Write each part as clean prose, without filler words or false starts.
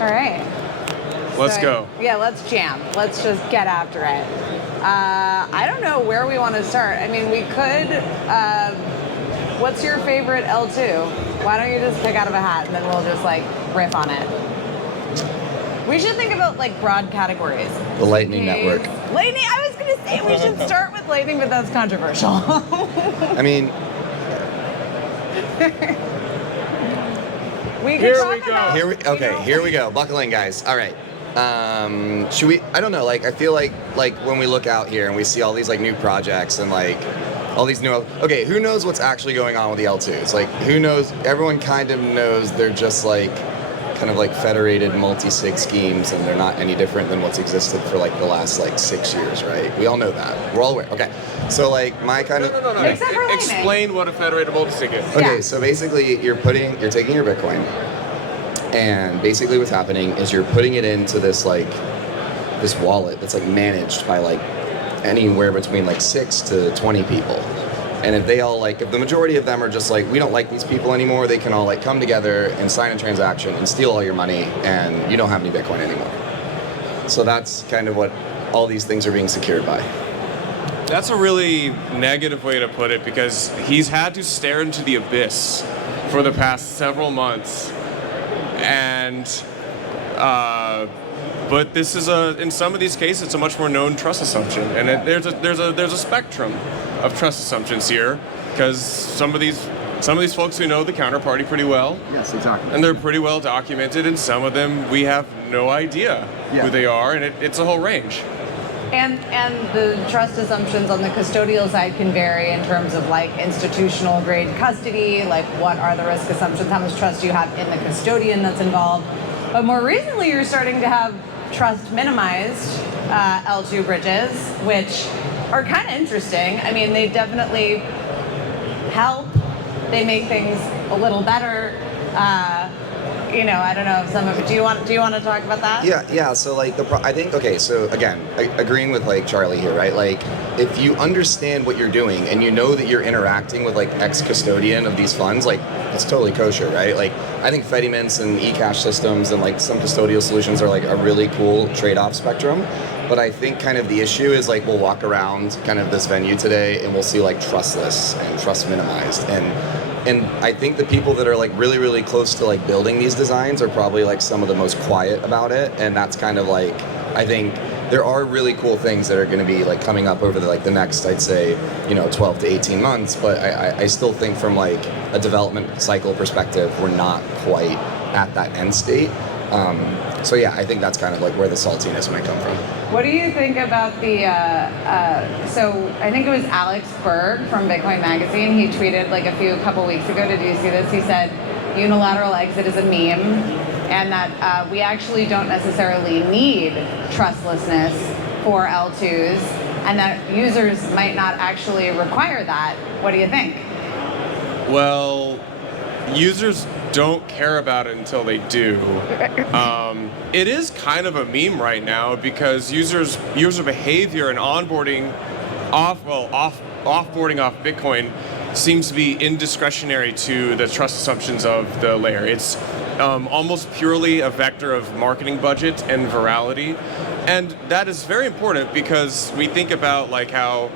All right. Let's go. Yeah, let's jam. Let's just get after it. I don't know where we want to start. I mean, we could. What's your favorite L2? Why don't you just pick out of a hat and then we'll just like riff on it. We should think about like broad categories. The Lightning Network. Lightning. I was gonna say we should start with Lightning, but that's controversial. I mean, we could talk about. Here we go. Buckle in, guys. All right. Should we? I don't know. Like, I feel like when we look out here and we see all these like new projects and like all these new. Okay, who knows what's actually going on with the L2s? Like, who knows? Everyone kind of knows they're just like kind of like federated multi-sig schemes, and they're not any different than what's existed for like the last like 6 years, right? We all know that. We're all aware. Okay, so like my kind of no. Except for Explain what a federated multisig is. Okay, Yeah. so basically you're taking your Bitcoin, and basically what's happening is you're putting it into this like this wallet that's like managed by like anywhere between like 6 to 20 people. And if they all like, if the majority of them are just like, we don't like these people anymore, they can all like come together and sign a transaction and steal all your money, and you don't have any Bitcoin anymore. So that's kind of what all these things are being secured by. That's a really negative way to put it, because he's had to stare into the abyss for the past several months, and but this is in some of these cases, it's a much more known trust assumption, and there's a spectrum of trust assumptions here, because some of these folks, we know the counterparty pretty well. Yes, exactly. And they're pretty well documented, and some of them we have no idea who they are, and it's a whole range. And the trust assumptions on the custodial side can vary in terms of like institutional grade custody, like what are the risk assumptions, how much trust do you have in the custodian that's involved. But more recently, you're starting to have trust minimized L2 bridges, which are kind of interesting. I mean, they definitely help. They make things a little better. I don't know if some of it. Do you want to talk about that? Yeah. So like I think so again, agreeing with like Charlie here, right? Like if you understand what you're doing and you know that you're interacting with like ex-custodian of these funds, like it's totally kosher, right? Like I think Fedimints and eCash systems and like some custodial solutions are like a really cool trade-off spectrum. But I think kind of the issue is like we'll walk around kind of this venue today and we'll see like trustless and trust minimized, and I think the people that are like really, really close to like building these designs are probably like some of the most quiet about it. And that's kind of like, I think there are really cool things that are going to be like coming up over the next, I'd say, 12 to 18 months. But I still think from like a development cycle perspective, we're not quite at that end state. So yeah, I think that's kind of like where the saltiness might come from. What do you think about the, so I think it was Alex Berg from Bitcoin Magazine, he tweeted like a couple weeks ago, did you see this? He said, unilateral exit is a meme, and that we actually don't necessarily need trustlessness for L2s, and that users might not actually require that. What do you think? Well, users don't care about it until they do. It is kind of a meme right now, because user behavior and offboarding off Bitcoin seems to be indiscretionary to the trust assumptions of the layer. It's almost purely a vector of marketing budget and virality, and that is very important, because we think about like how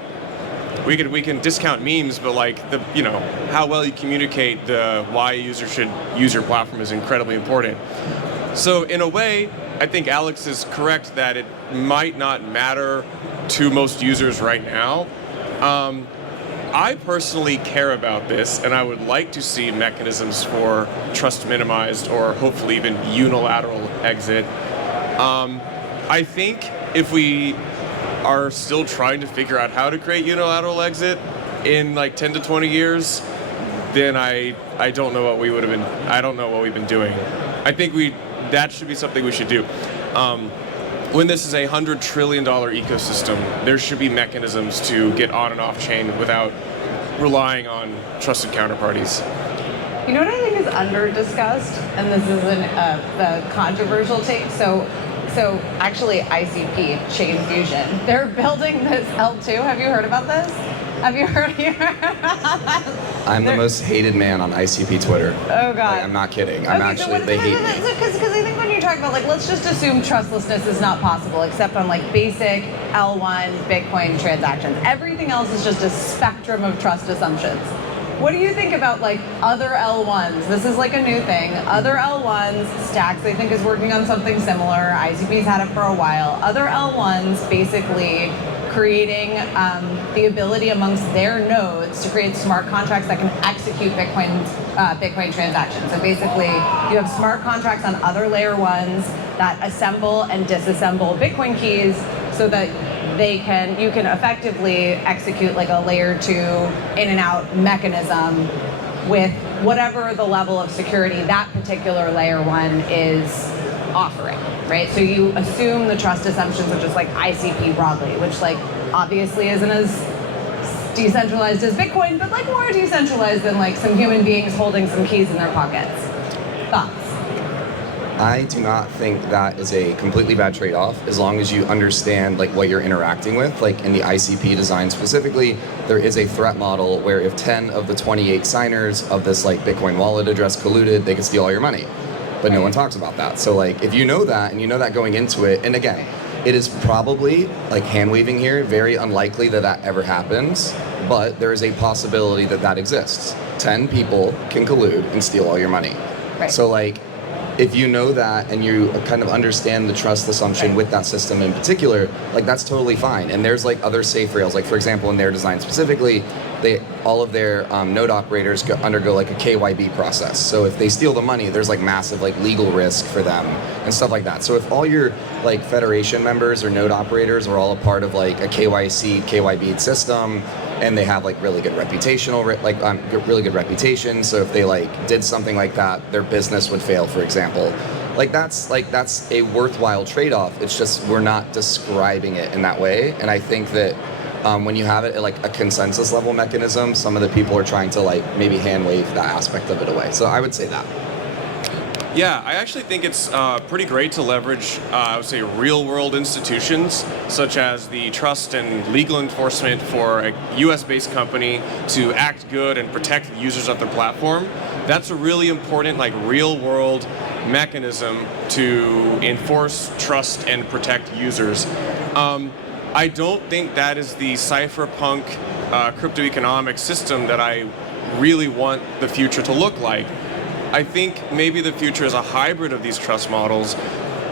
we can discount memes, but like how well you communicate why a user should use your platform is incredibly important. So in a way, I think Alex is correct that it might not matter to most users right now. I personally care about this, and I would like to see mechanisms for trust minimized or hopefully even unilateral exit. I think if we are still trying to figure out how to create unilateral exit in like 10 to 20 years, then I don't know what we would have been. I don't know what we've been doing. I think that should be something we should do. When this is a $100 trillion ecosystem, there should be mechanisms to get on and off chain without relying on trusted counterparties. You know what I think is under-discussed, and this is the controversial take? So actually ICP, Chain Fusion, they're building this L2. Have you heard about this? Have you heard about this? I'm the most hated man on ICP Twitter. Oh God. Like, I'm not kidding. They hate me. Because I think when you're talking talk about, like, let's just assume trustlessness is not possible except on like basic L1 Bitcoin transactions. Everything else is just a spectrum of trust assumptions. What do you think about like other L1s? This is like a new thing. Other L1s, Stacks I think is working on something similar. ICP's had it for a while. Other L1s basically creating the ability amongst their nodes to create smart contracts that can execute Bitcoin transactions. So basically, you have smart contracts on other layer ones that assemble and disassemble Bitcoin keys so that you can effectively execute like a layer 2 in and out mechanism with whatever the level of security that particular layer 1 is offering, right? So you assume the trust assumptions of just like ICP broadly, which like obviously isn't as decentralized as Bitcoin, but like more decentralized than like some human beings holding some keys in their pockets. Thoughts? I do not think that is a completely bad trade-off as long as you understand like what you're interacting with. Like in the ICP design specifically, there is a threat model where if 10 of the 28 signers of this like Bitcoin wallet address colluded, they could steal all your money. But no one talks about that. So like if you know that and you know that going into it, and again, it is probably, like hand-waving here, very unlikely that that ever happens, but there is a possibility that that exists. 10 people can collude and steal all your money. Right. So like, if you know that and you kind of understand the trust assumption with that system in particular, like that's totally fine. And there's like other safe rails, like for example, in their design specifically, all of their node operators undergo like a KYB process. So if they steal the money, there's like massive like legal risk for them and stuff like that. So if all your like federation members or node operators are all a part of like a KYC, KYB system, and they have like really good really good reputation. So if they like did something like that, their business would fail, for example. That's a worthwhile trade-off. It's just we're not describing it in that way. And I think that when you have it at like a consensus level mechanism, some of the people are trying to like maybe hand wave that aspect of it away. So I would say that. Yeah, I actually think it's pretty great to leverage, I would say, real-world institutions, such as the trust and legal enforcement for a US-based company to act good and protect the users of their platform. That's a really important, like, real-world mechanism to enforce trust and protect users. I don't think that is the cypherpunk crypto economic system that I really want the future to look like. I think maybe the future is a hybrid of these trust models.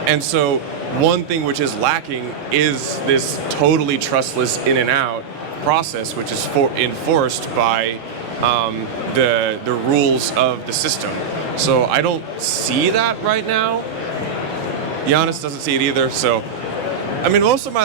And so one thing which is lacking is this totally trustless in and out process, which is enforced by the rules of the system. So I don't see that right now. Giannis doesn't see it either. So, I mean, most of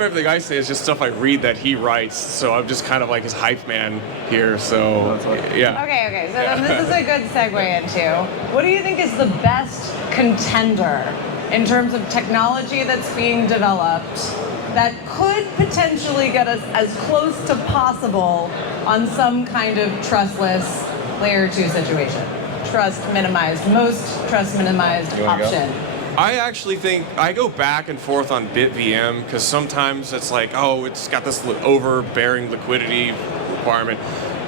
everything I say is just stuff I read that he writes, so I'm just kind of like his hype man here, so yeah. Okay, so then this is a good segue into, what do you think is the best contender in terms of technology that's being developed that could potentially get us as close to possible on some kind of trustless layer 2 situation? Trust minimized, most trust minimized option. I actually think I go back and forth on BitVM because sometimes it's like, oh, it's got this overbearing liquidity requirement.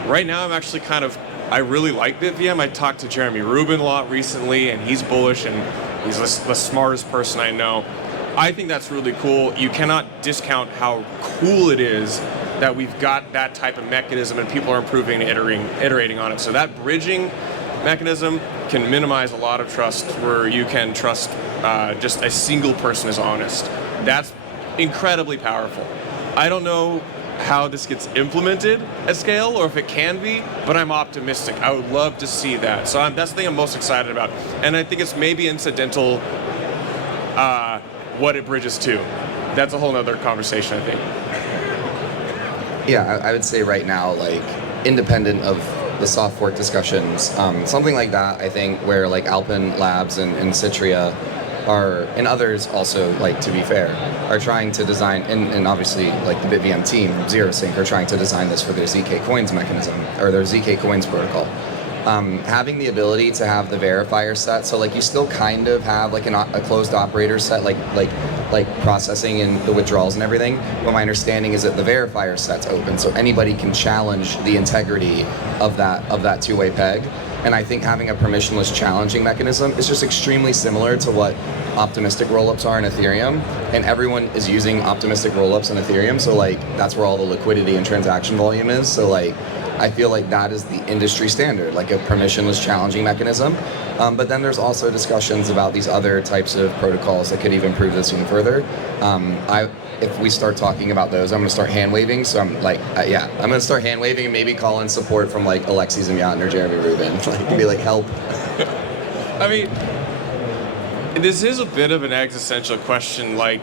Right now, I really like BitVM. I talked to Jeremy Rubin a lot recently, and he's bullish, and he's the smartest person I know. I think that's really cool. You cannot discount how cool it is that we've got that type of mechanism, and people are improving and iterating on it. So that bridging mechanism can minimize a lot of trust where you can trust just a single person is honest. That's incredibly powerful. I don't know how this gets implemented at scale or if it can be, but I'm optimistic. I would love to see that. So that's the thing I'm most excited about. And I think it's maybe incidental what it bridges to. That's a whole nother conversation, I think. Yeah, I would say right now, like, independent of the soft fork discussions, something like that, I think, where like Alpine Labs and Citria are, and others also, like, to be fair, are trying to design, and obviously like the BitVM team, ZeroSync, are trying to design this for their ZK Coins mechanism, or their ZK Coins protocol. Having the ability to have the verifier set, so like you still kind of have like a closed operator set, like processing and the withdrawals and everything, but my understanding is that the verifier set's open, so anybody can challenge the integrity of that two-way peg. And I think having a permissionless challenging mechanism is just extremely similar to what optimistic rollups are in Ethereum, and everyone is using optimistic rollups in Ethereum, so like that's where all the liquidity and transaction volume is. So like I feel like that is the industry standard, like a permissionless challenging mechanism. But then there's also discussions about these other types of protocols that could even improve this even further. If we start talking about those, I'm going to start hand waving. So I'm like, I'm going to start hand waving and maybe call in support from like Alexei Zimyan or Jeremy Rubin, like be like, help. I mean, this is a bit of an existential question. Like,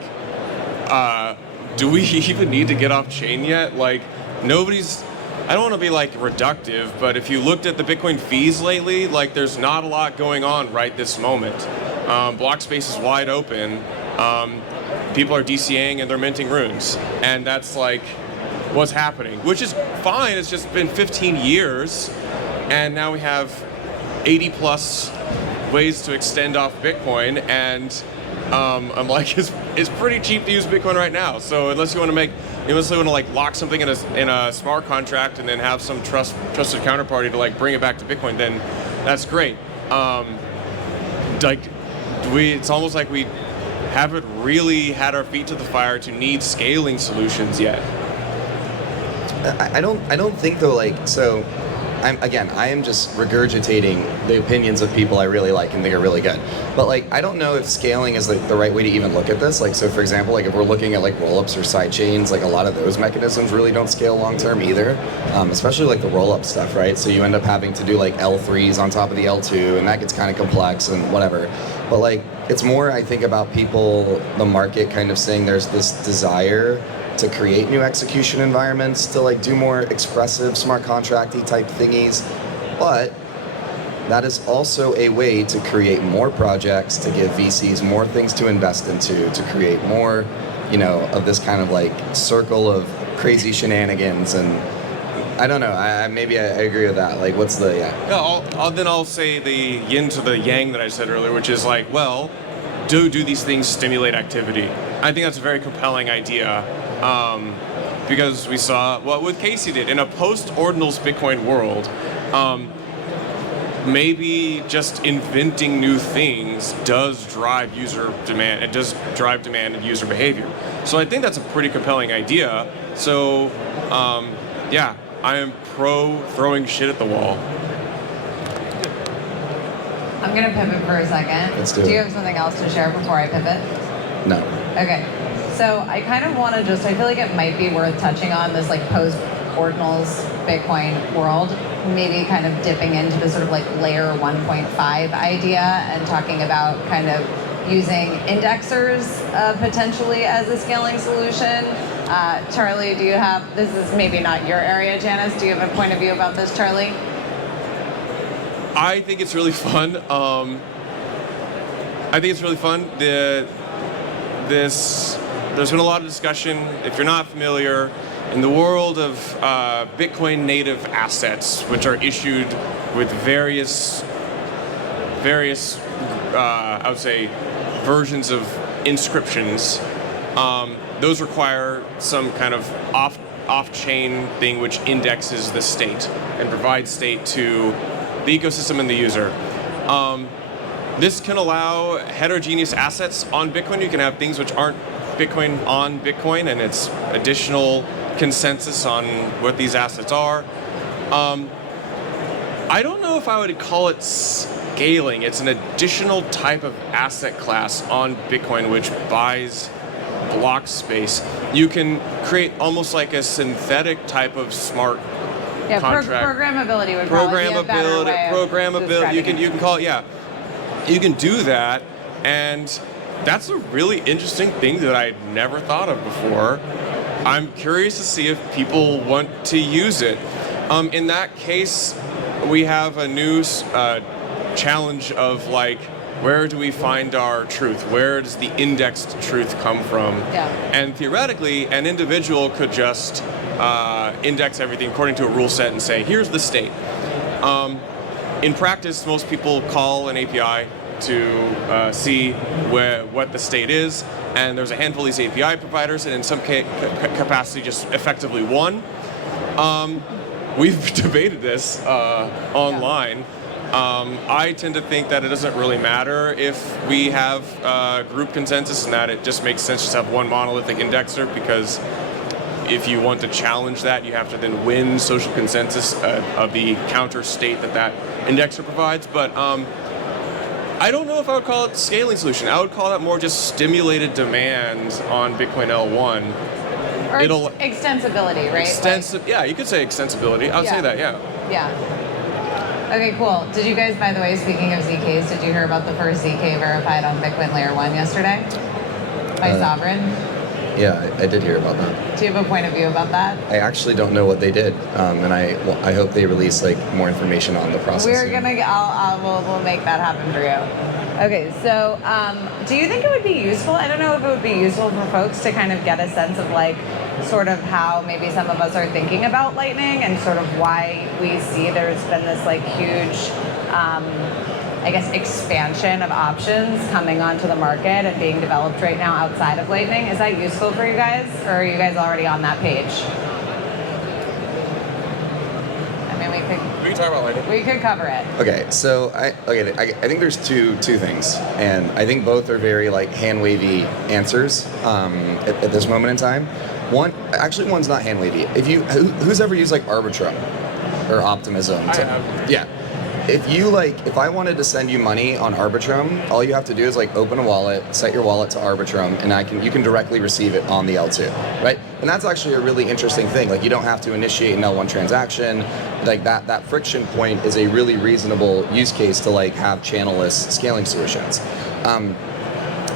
do we even need to get off chain yet? Like, nobody's. I don't want to be like reductive, but if you looked at the Bitcoin fees lately, like there's not a lot going on right this moment. Block space is wide open. People are DCAing and they're minting runes, and that's like what's happening, which is fine. It's just been 15 years, and now we have 80 plus ways to extend off Bitcoin, and I'm like, it's pretty cheap to use Bitcoin right now. So unless you want to like lock something in a smart contract and then have some trusted counterparty to like bring it back to Bitcoin, then that's great. It's almost like we haven't really had our feet to the fire to need scaling solutions yet. I don't think though, like, so I am just regurgitating the opinions of people I really like and think are really good. But like, I don't know if scaling is like the right way to even look at this. Like, so for example, like if we're looking at like rollups or sidechains, like a lot of those mechanisms really don't scale long term either. Especially like the rollup stuff, right? So you end up having to do like L3s on top of the L2, and that gets kind of complex and whatever. But like, it's more, I think, about people, the market kind of saying there's this desire to create new execution environments, to like do more expressive smart contracty type thingies, but that is also a way to create more projects, to give VCs more things to invest into, to create more, of this kind of like circle of crazy shenanigans. And I don't know, maybe I agree with that. Like, what's the, I'll say the yin to the yang that I said earlier, which is like, well, do these things stimulate activity? I think that's a very compelling idea. Because we saw what Casey did in a post-ordinals Bitcoin world. Maybe just inventing new things does drive user demand. It does drive demand and user behavior. So I think that's a pretty compelling idea. So I am pro throwing shit at the wall. I'm gonna pivot for a second. Let's do it. Do you have something else to share before I pivot? No. Okay. So I kind of want to I feel like it might be worth touching on this like post-ordinals Bitcoin world, maybe kind of dipping into the sort of like layer 1.5 idea and talking about kind of using indexers potentially as a scaling solution. Charlie, do you have, this is maybe not your area, Janice, do you have a point of view about this, Charlie? I think it's really fun. There's been a lot of discussion, if you're not familiar, in the world of Bitcoin native assets, which are issued with various I would say, versions of inscriptions. Those require some kind of off-chain thing which indexes the state and provides state to the ecosystem and the user. This can allow heterogeneous assets on Bitcoin. You can have things which aren't Bitcoin on Bitcoin, and it's additional consensus on what these assets are. I don't know if I would call it scaling. It's an additional type of asset class on Bitcoin which buys block space. You can create almost like a synthetic type of smart contract. Programmability would probably be a better way of Programmability. You can call it, you can do that, and that's a really interesting thing that I'd never thought of before. I'm curious to see if people want to use it. In that case, we have a new challenge of like, where do we find our truth? Where does the indexed truth come from? Yeah. And theoretically, an individual could just index everything according to a rule set and say, here's the state. In practice, most people call an API to see what the state is, and there's a handful of these API providers, and in some capacity just effectively one. We've debated this online. I tend to think that it doesn't really matter if we have group consensus, and that it just makes sense just to have one monolithic indexer, because if you want to challenge that, you have to then win social consensus of the counter state that indexer provides. But I don't know if I would call it a scaling solution. I would call that more just stimulated demand on Bitcoin L1. Or extensibility, right? Yeah, you could say extensibility. I would say that, yeah. Yeah. Okay, cool. Did you guys, by the way, speaking of ZKs, did you hear about the first ZK verified on Bitcoin Layer 1 yesterday? By Sovereign? Yeah, I did hear about that. Do you have a point of view about that? I actually don't know what they did, and I hope they release like more information on the process. We'll make that happen for you. Okay, so do you think it would be useful? I don't know if it would be useful for folks to kind of get a sense of like sort of how maybe some of us are thinking about Lightning and sort of why we see there's been this like huge I guess, expansion of options coming onto the market and being developed right now outside of Lightning. Is that useful for you guys, or are you guys already on that page? I mean, we can talk about Lightning. We could cover it. Okay, so I think there's two things, and I think both are very like hand wavy answers at this moment in time. One's not hand wavy. Who's ever used like Arbitrum or Optimism? I have. Yeah. If I wanted to send you money on Arbitrum, all you have to do is like open a wallet, set your wallet to Arbitrum, and you can directly receive it on the L2, right? And that's actually a really interesting thing. Like you don't have to initiate an L1 transaction. Like that friction point is a really reasonable use case to like have channelless scaling solutions.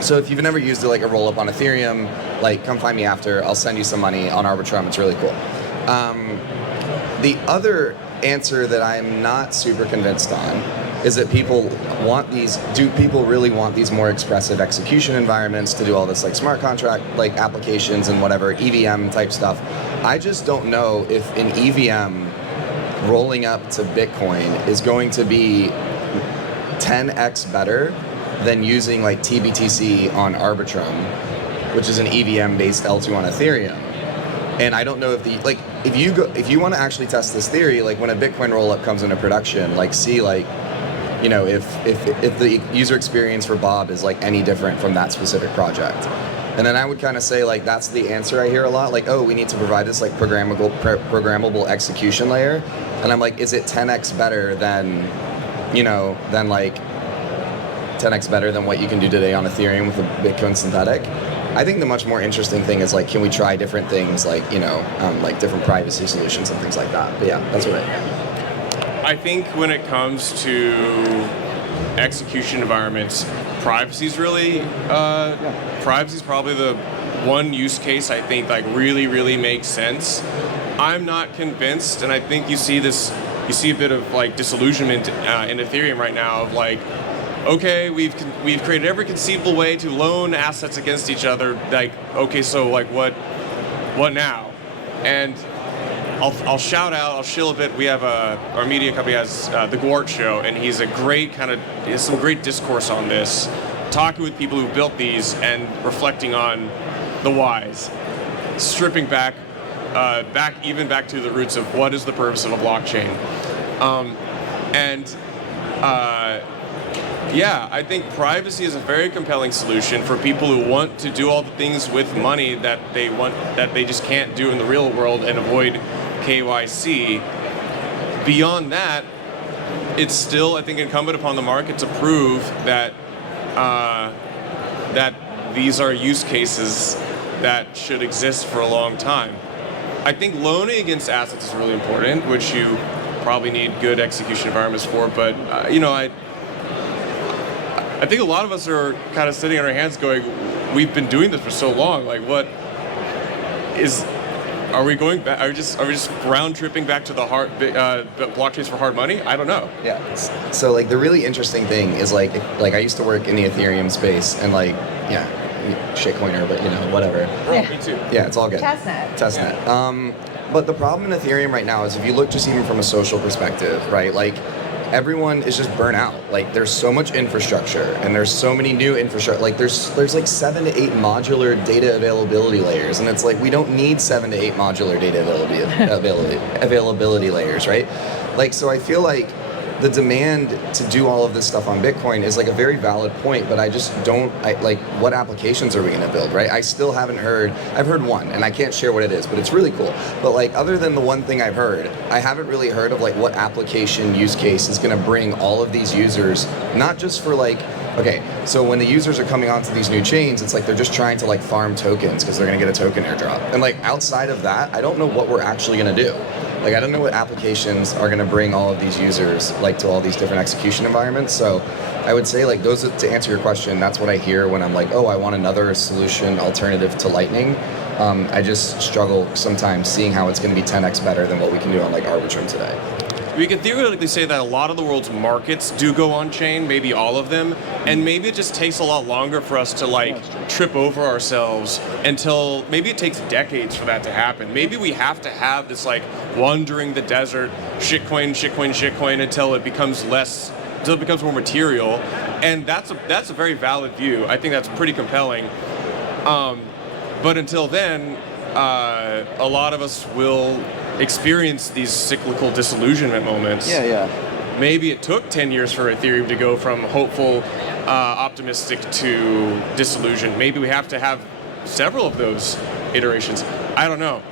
So if you've never used like a roll up on Ethereum, like come find me after. I'll send you some money on Arbitrum. It's really cool. The other answer that I'm not super convinced on is that people want these. Do people really want these more expressive execution environments to do all this like smart contract like applications and whatever EVM type stuff? I just don't know if an EVM rolling up to Bitcoin is going to be 10x better than using like TBTC on Arbitrum, which is an EVM based L2 on Ethereum. And I don't know if you want to actually test this theory, like when a Bitcoin rollup comes into production, like see like, you know, if the user experience for Bob is like any different from that specific project. And then I would kind of say like that's the answer I hear a lot, like, oh, we need to provide this like programmable execution layer. And I'm like, is it 10x better than, like 10x better than what you can do today on Ethereum with a Bitcoin synthetic? I think the much more interesting thing is like, can we try different things like, like different privacy solutions and things like that? But yeah, that's what I think when it comes to execution environments, privacy's probably the one use case I think like really, really makes sense. I'm not convinced, and I think you see a bit of like disillusionment in Ethereum right now of like, okay, we've created every conceivable way to loan assets against each other. Like, okay, so like what now? And I'll shout out, I'll shill a bit. We have our media company has the Gwart Show, and he's he has some great discourse on this, talking with people who built these and reflecting on the whys, stripping back to the roots of what is the purpose of a blockchain, yeah, I think privacy is a very compelling solution for people who want to do all the things with money that they just can't do in the real world and avoid KYC. Beyond that, it's still, I think, incumbent upon the market to prove that that these are use cases that should exist for a long time. I think loaning against assets is really important, which you probably need good execution environments for, but I think a lot of us are kind of sitting on our hands going, we've been doing this for so long, like are we going back, are we just round tripping back to the blockchains for hard money? I don't know. Yeah. So like the really interesting thing is like I used to work in the Ethereum space and like, yeah, shitcoiner, but whatever. Yeah. Me too. Yeah, it's all good. Testnet. Yeah. But the problem in Ethereum right now is if you look just even from a social perspective, right, like everyone is just burnt out. Like there's so much infrastructure and there's so many new infrastructure. Like there's like 7 to 8 modular data availability layers, and it's like we don't need 7 to 8 modular data availability layers, right? Like so I feel like the demand to do all of this stuff on Bitcoin is like a very valid point, but I just don't, like, what applications are we going to build, right? I still haven't heard, I've heard one, and I can't share what it is, but it's really cool. But like, other than the one thing I've heard, I haven't really heard of like what application use case is going to bring all of these users, not just for like, okay, so when the users are coming onto these new chains, it's like they're just trying to like farm tokens because they're going to get a token airdrop. And like outside of that, I don't know what we're actually going to do. Like, I don't know what applications are going to bring all of these users like to all these different execution environments. So I would say like those, to answer your question, that's what I hear when I'm like, oh, I want another solution alternative to Lightning. I just struggle sometimes seeing how it's going to be 10x better than what we can do on like Arbitrum today. We could theoretically say that a lot of the world's markets do go on-chain, maybe all of them, and maybe it just takes a lot longer for us to like trip over ourselves until maybe it takes decades for that to happen. Maybe we have to have this like wandering the desert, shitcoin, shitcoin, shitcoin until it becomes more material, and that's a very valid view. I think that's pretty compelling. But until then, a lot of us will experience these cyclical disillusionment moments. Yeah. Maybe it took 10 years for Ethereum to go from hopeful, optimistic to disillusioned. Maybe we have to have several of those iterations. I don't know.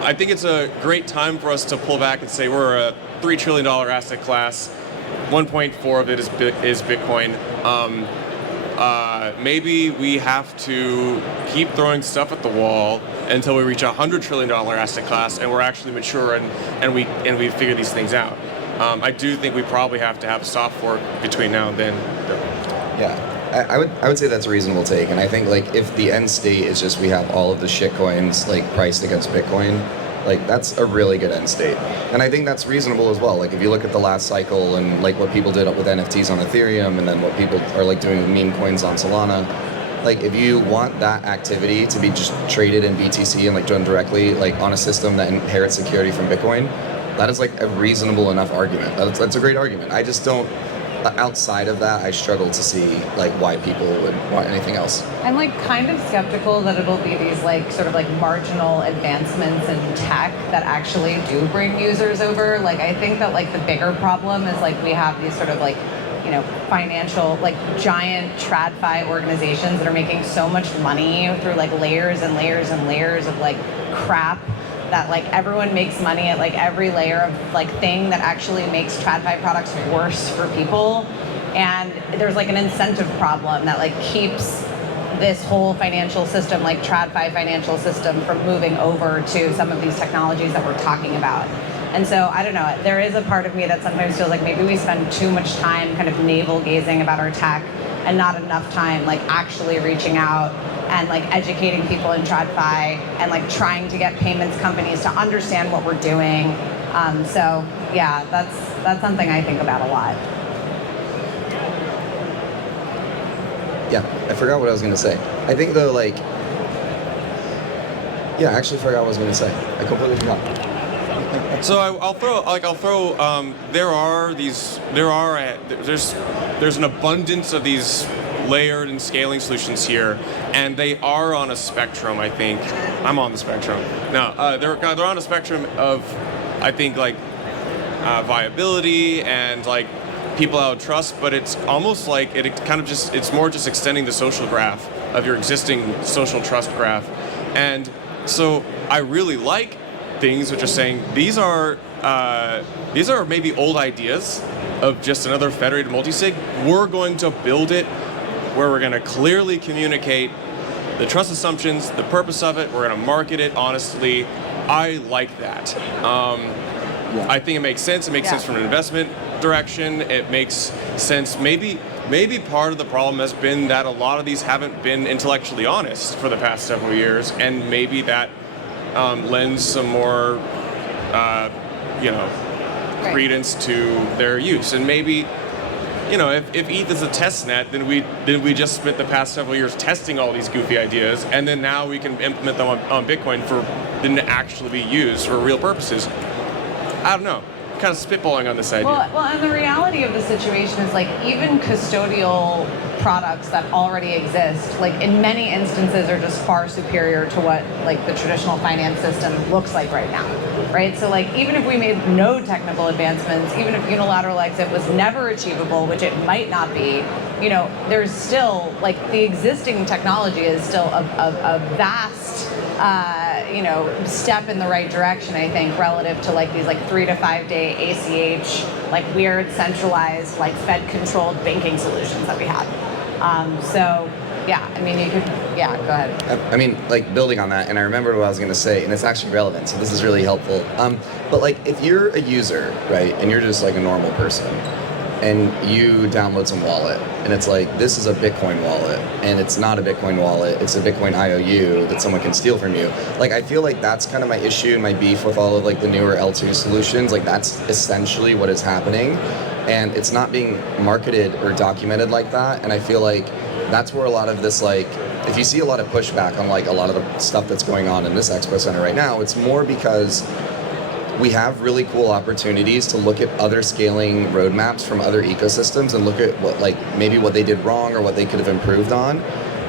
I think it's a great time for us to pull back and say we're a $3 trillion asset class. 1.4 of it is Bitcoin. Maybe we have to keep throwing stuff at the wall until we reach a $100 trillion asset class and we're actually mature and we figure these things out. I do think we probably have to have a soft fork between now and then. Yeah, I would say that's a reasonable take, and I think like if the end state is just we have all of the shit coins like priced against Bitcoin, like that's a really good end state, and I think that's reasonable as well. Like if you look at the last cycle and like what people did with NFTs on Ethereum, and then what people are like doing with meme coins on Solana. Like if you want that activity to be just traded in BTC and like done directly like on a system that inherits security from Bitcoin, that is like a reasonable enough argument. That's a great argument. I just don't, outside of that, I struggle to see like why people would want anything else. I'm like kind of skeptical that it'll be these like sort of like marginal advancements in tech that actually do bring users over. Like I think that like the bigger problem is like we have these sort of like, you know, financial, like giant TradFi organizations that are making so much money through like layers and layers and layers of like crap that like everyone makes money at like every layer of like thing that actually makes TradFi products worse for people. And there's like an incentive problem that like keeps this whole financial system, like TradFi financial system, from moving over to some of these technologies that we're talking about. And so, I don't know, there is a part of me that sometimes feels like maybe we spend too much time kind of navel gazing about our tech and not enough time like actually reaching out and like educating people in TradFi and like trying to get payments companies to understand what we're doing. So yeah, that's something I think about a lot. Yeah, I forgot what I was gonna say. I think though, like, yeah, I actually forgot what I was gonna say. I completely forgot. So I'll throw. There's an abundance of these layered and scaling solutions here, and they are on a spectrum. I think I'm on the spectrum. No, they're on a spectrum of, I think like viability and like people I would trust, but it's almost like it's more just extending the social graph of your existing social trust graph, and so I really like things which are saying these are maybe old ideas of just another federated multisig. We're going to build it where we're going to clearly communicate the trust assumptions, the purpose of it. We're going to market it honestly. I like that. I think it makes sense. It makes sense from an investment direction. It makes sense. Maybe part of the problem has been that a lot of these haven't been intellectually honest for the past several years, and maybe that lends some more, credence to their use. And maybe, if ETH is a test net, then we just spent the past several years testing all these goofy ideas, and then now we can implement them on Bitcoin for them to actually be used for real purposes. I don't know. kind of spitballing on this idea. Well, and the reality of the situation is like even custodial products that already exist, like in many instances, are just far superior to what like the traditional finance system looks like right now, right? So like even if we made no technical advancements, even if unilateral exit was never achievable, which it might not be, you know, there's still like the existing technology is still a vast you know, step in the right direction, I think, relative to like these like 3 to 5 day ACH, like weird centralized, like Fed controlled banking solutions that we have. So yeah, I mean, you could, yeah, go ahead. I mean, like building on that, and I remember what I was going to say, and it's actually relevant, so this is really helpful. But like if you're a user, right, and you're just like a normal person, and you download some wallet, and it's like, this is a Bitcoin wallet, and it's not a Bitcoin wallet, it's a Bitcoin IOU that someone can steal from you. Like, I feel like that's kind of my issue, my beef with all of like the newer L2 solutions. Like, that's essentially what is happening, and it's not being marketed or documented like that, and I feel like that's where a lot of this, like, if you see a lot of pushback on like a lot of the stuff that's going on in this Expo Center right now, it's more because we have really cool opportunities to look at other scaling roadmaps from other ecosystems and look at what, like, maybe what they did wrong or what they could have improved on.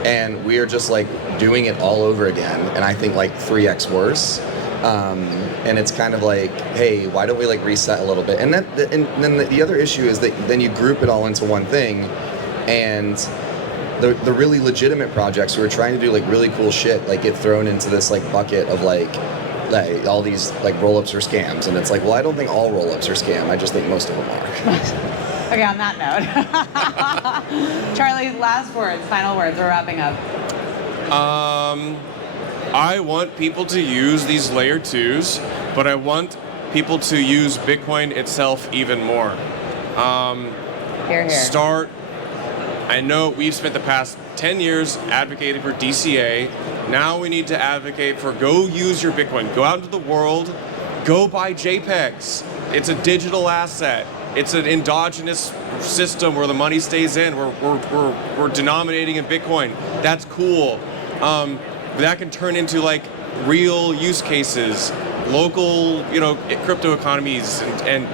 And we are just like doing it all over again. And I think like 3x worse. And it's kind of like, hey, why don't we like reset a little bit? And then the other issue is that then you group it all into one thing, and the really legitimate projects who are trying to do like really cool shit like get thrown into this like bucket of like all these like roll-ups are scams, and it's like, well, I don't think all roll-ups are scam. I just think most of them are. Okay, on that note, Charlie, last words, final words. We're wrapping up. I want people to use these layer 2s, but I want people to use Bitcoin itself even more. Hear, hear. I know we've spent the past 10 years advocating for DCA. Now we need to advocate for go use your Bitcoin. Go out into the world, go buy JPEGs. It's a digital asset. It's an endogenous system where the money stays in. We're denominating in Bitcoin. That's cool. That can turn into like real use cases, local, you know, crypto economies, and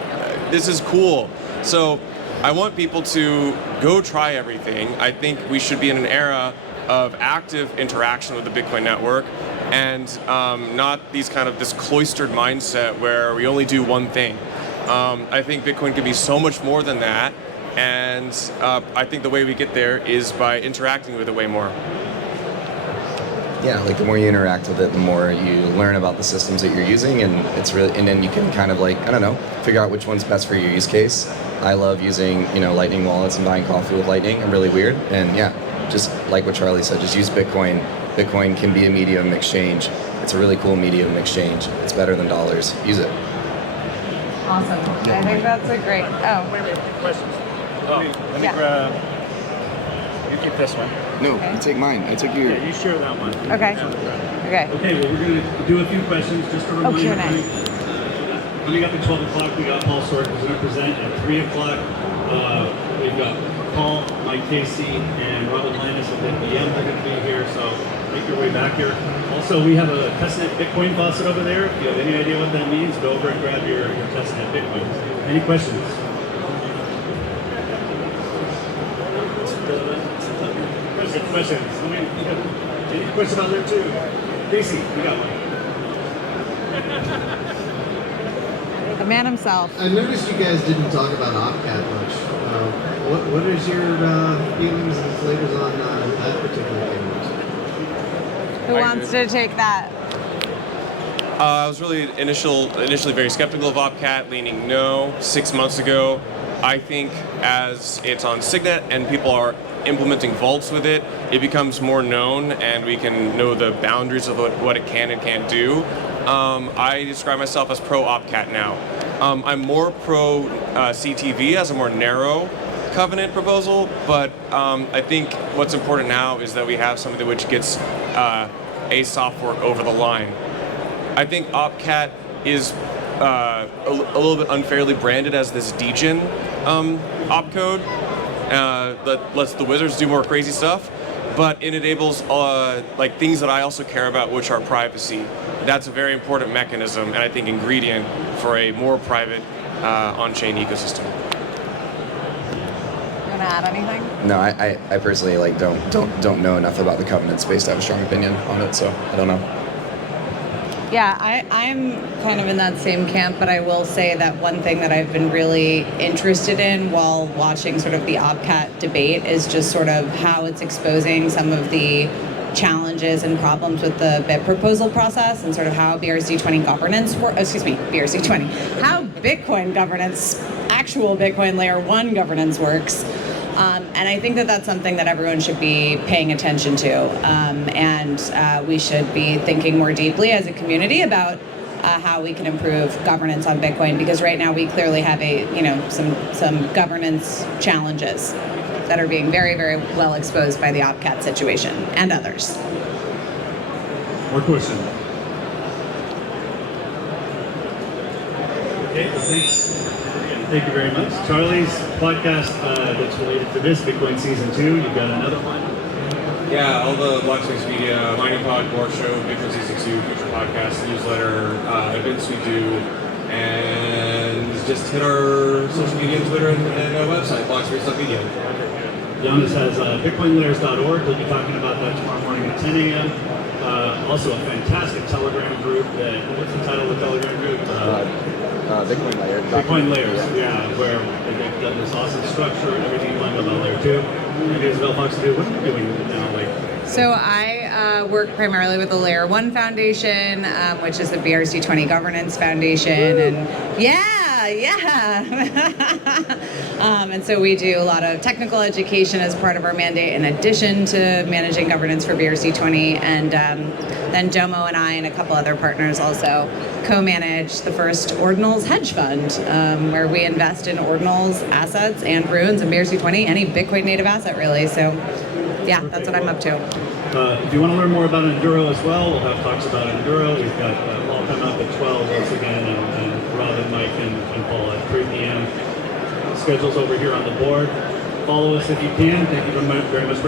this is cool. So I want people to go try everything. I think we should be in an era of active interaction with the Bitcoin network, and not this cloistered mindset where we only do one thing. I think Bitcoin can be so much more than that, and I think the way we get there is by interacting with it way more. Yeah, like the more you interact with it, the more you learn about the systems that you're using, and it's really, and then you can kind of like, I don't know, figure out which one's best for your use case. I love using, you know, Lightning wallets and buying coffee with Lightning. I'm really weird, and yeah, just like what Charlie said, just use Bitcoin. Bitcoin can be a medium of exchange. It's a really cool medium of exchange. It's better than dollars. Use it. Awesome. I think that's a great. Oh, Wait, questions. Oh, let me grab. You keep this one. No, Okay. you take mine. I took your. Yeah, you share that one. Okay. Okay. Okay, well, we're going to do a few questions just to remind Q&A. everybody. Coming up at 12 o'clock, we got Paul Sork who's going to present. At 3 o'clock, we've got Paul, Mike Casey, and Robin Linus of NPM. They're going to be here, so make your way back here. Also, we have a testnet Bitcoin faucet over there. If you have any idea what that means, go over and grab your testnet Bitcoin. Any questions? Questions? Any questions out there too? Casey, you got one. The man himself. I noticed you guys didn't talk about OpCat much. What is your feelings and flavors on that particular thing? Who wants to take that? I was really initially very skeptical of OpCat, leaning no 6 months ago. I think as it's on Signet and people are implementing vaults with it, it becomes more known and we can know the boundaries of what it can and can't do. I describe myself as pro OpCat now. I'm more pro CTV as a more narrow covenant proposal, but I think what's important now is that we have something which gets a soft fork over the line. I think OpCat is a little bit unfairly branded as this degen opcode that lets the wizards do more crazy stuff, but it enables like things that I also care about, which are privacy. That's a very important mechanism, and I think ingredient for a more private on-chain ecosystem. You want to add anything? No, I personally like don't know enough about the covenant space to have a strong opinion on it, so I don't know. Yeah, I'm kind of in that same camp, but I will say that one thing that I've been really interested in while watching sort of the OPCAT debate is just sort of how it's exposing some of the challenges and problems with the BIP proposal process and sort of how BRC20 governance BRC20, how Bitcoin governance, actual Bitcoin layer 1 governance works. And I think that that's something that everyone should be paying attention to. And we should be thinking more deeply as a community about how we can improve governance on Bitcoin, because right now we clearly have some governance challenges that are being very, very well exposed by the OPCAT situation and others. More questions? Okay, thank you very much. Charlie's podcast that's related to this, Bitcoin Season 2, you've got another one? Yeah, all the Blockspace Media, Mining Pod, Board Show, Bitcoin Season 2, future podcast, newsletter, events we do, and just hit our social media, Twitter, and website, blockspace.media. Jonas has bitcoinlayers.org. He'll be talking about that tomorrow morning at 10 a.m. Also a fantastic Telegram group. What's the title of the Telegram group? Bitcoin layer. Bitcoin Layers, yeah, where they've done this awesome structure and everything you learned about layer 2. And Isabel Fox, what are you doing now? So I work primarily with the Layer 1 Foundation, which is the BRC20 Governance Foundation. And yeah. And so we do a lot of technical education as part of our mandate in addition to managing governance for BRC20. And then Jomo and I and a couple other partners also co-manage the first Ordinals hedge fund, where we invest in Ordinals assets and runes and BRC20, any Bitcoin native asset really. So yeah, that's what I'm up to. If you want to learn more about Enduro as well, we'll have talks about Enduro. We've got all come up at 12 once again, and Rob and Mike and Paul at 3 p.m. Schedules over here on the board. Follow us if you can. Thank you very much for